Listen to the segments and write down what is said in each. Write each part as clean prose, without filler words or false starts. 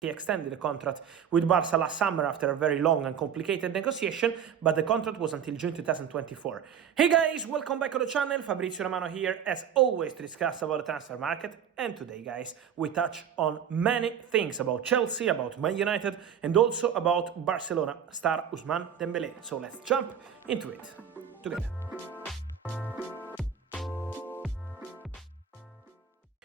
He extended the contract with Barca last summer after a very long and complicated negotiation, but the contract was until June 2024. Hey guys, welcome back to the channel. Fabrizio Romano here, as always, to discuss about the transfer market. And today, guys, we touch on many things about Chelsea, about Man United, and also about Barcelona star Ousmane Dembele. So let's jump into it together.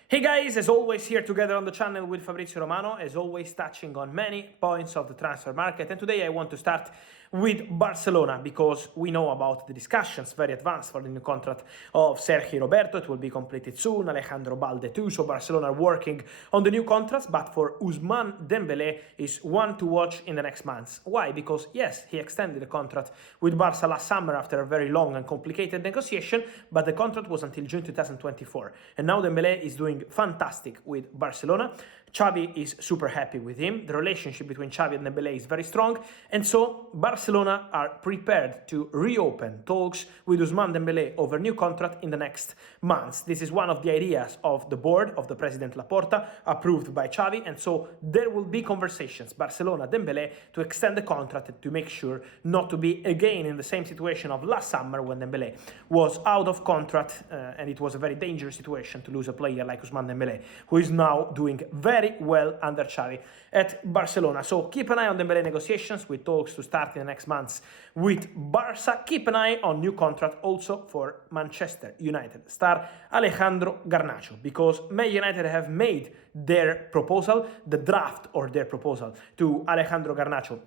Hey guys, as always here together on the channel with Fabrizio Romano, as always touching on many points of the transfer market, and today I want to start with Barcelona because we know about the discussions very advanced for the new contract of Sergi Roberto. It will be completed soon, Alejandro Balde too, so Barcelona are working on the new contracts, but for Ousmane Dembele is one to watch in the next months. Why? Because yes, he extended the contract with Barca last summer after a very long and complicated negotiation, but the contract was until June 2024, and now Dembele is doing fantastic with Barcelona. Xavi is super happy with him. The relationship between Xavi and Dembele is very strong, and so Barcelona are prepared to reopen talks with Ousmane Dembele over new contract in the next months. This is one of the ideas of the board of the President Laporta, approved by Xavi, and so there will be conversations, Barcelona, Dembele, to extend the contract and to make sure not to be again in the same situation of last summer when Dembele was out of contract, and it was a very dangerous situation to lose a player like Ousmane Dembele, who is now doing very well under Xavi at Barcelona. So keep an eye on Dembele negotiations with talks to start in the next months with Barca. Keep an eye on new contract also for Manchester United star Alejandro Garnacho, because Man United have made their proposal, the draft or their proposal to Alejandro Garnacho.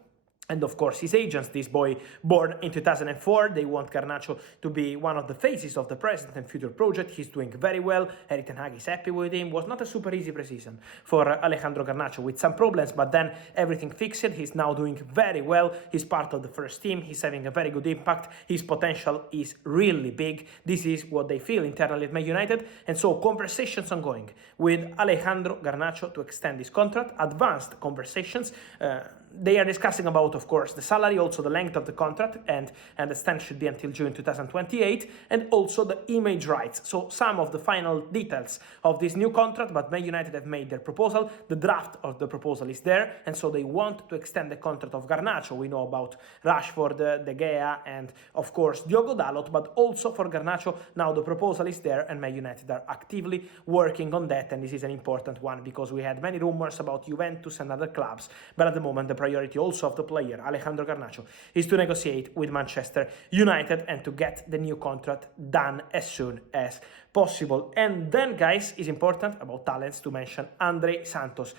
And of course, his agents, this boy born in 2004, they want Garnacho to be one of the faces of the present and future project. He's doing very well. Erik ten Hag is happy with him. Was not a super easy preseason for Alejandro Garnacho with some problems, but then everything fixed. He's now doing very well. He's part of the first team. He's having a very good impact. His potential is really big. This is what they feel internally at Man United. And so conversations ongoing with Alejandro Garnacho to extend his contract. Advanced conversations. They are discussing about, of course, the salary, also the length of the contract, and the stand should be until June 2028, and also the image rights. So some of the final details of this new contract, but Man United have made their proposal. The draft of the proposal is there, and so they want to extend the contract of Garnacho. We know about Rashford, De Gea, and of course Diogo Dalot, but also for Garnacho, now the proposal is there, and Man United are actively working on that, and this is an important one because we had many rumors about Juventus and other clubs, but at the moment the priority also of the player, Alejandro Garnacho, is to negotiate with Manchester United and to get the new contract done as soon as possible. And then, guys, is important about talents to mention Andre Santos,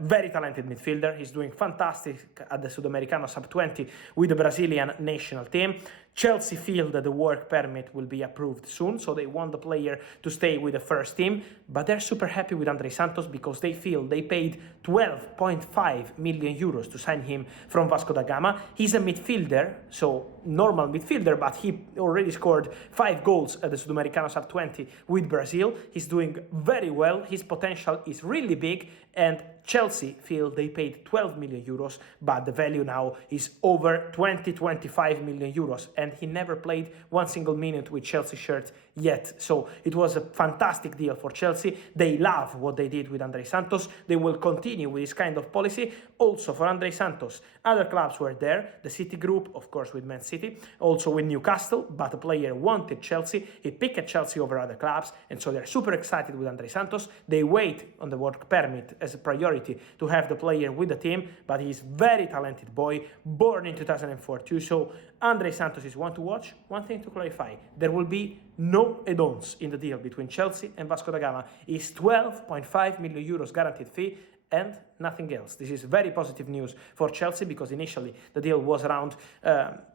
very talented midfielder. He's doing fantastic at the Sudamericano Sub-20 with the Brazilian national team. Chelsea feel that the work permit will be approved soon, so they want the player to stay with the first team, but they're super happy with Andre Santos because they feel they paid 12.5 million euros to sign him from Vasco da Gama. He's a midfielder, so normal midfielder, but he already scored 5 goals at the Sudamericano Sub-20 with Brazil. He's doing very well. His potential is really big, and Chelsea feel they paid 12 million euros, but the value now is over 25 million euros, and he never played one single minute with Chelsea shirt yet. So it was a fantastic deal for Chelsea. They love what they did with Andre Santos. They will continue with this kind of policy. Also for Andre Santos, other clubs were there. The City Group, of course, with Man City, also with Newcastle, but the player wanted Chelsea. He picked Chelsea over other clubs, and so they're super excited with Andre Santos. They wait on the work permit as a priority to have the player with the team, but he's very talented boy, born in 2004 too. So Andre Santos is one to watch. One thing to clarify, there will be no add-ons in the deal between Chelsea and Vasco da Gama. It's 12.5 million euros guaranteed fee and nothing else. This is very positive news for Chelsea because initially the deal was around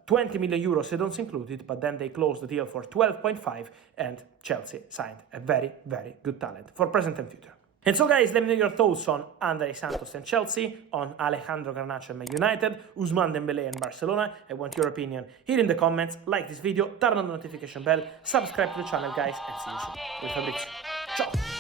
20 million euros add-ons included, but then they closed the deal for 12.5 and Chelsea signed a very, very good talent for present and future. And so, guys, let me know your thoughts on Andre Santos and Chelsea, on Alejandro Garnacho and Man United, Ousmane Dembele and Barcelona. I want your opinion here in the comments. Like this video, turn on the notification bell, subscribe to the channel, guys, and see you soon with Fabrizio. Ciao!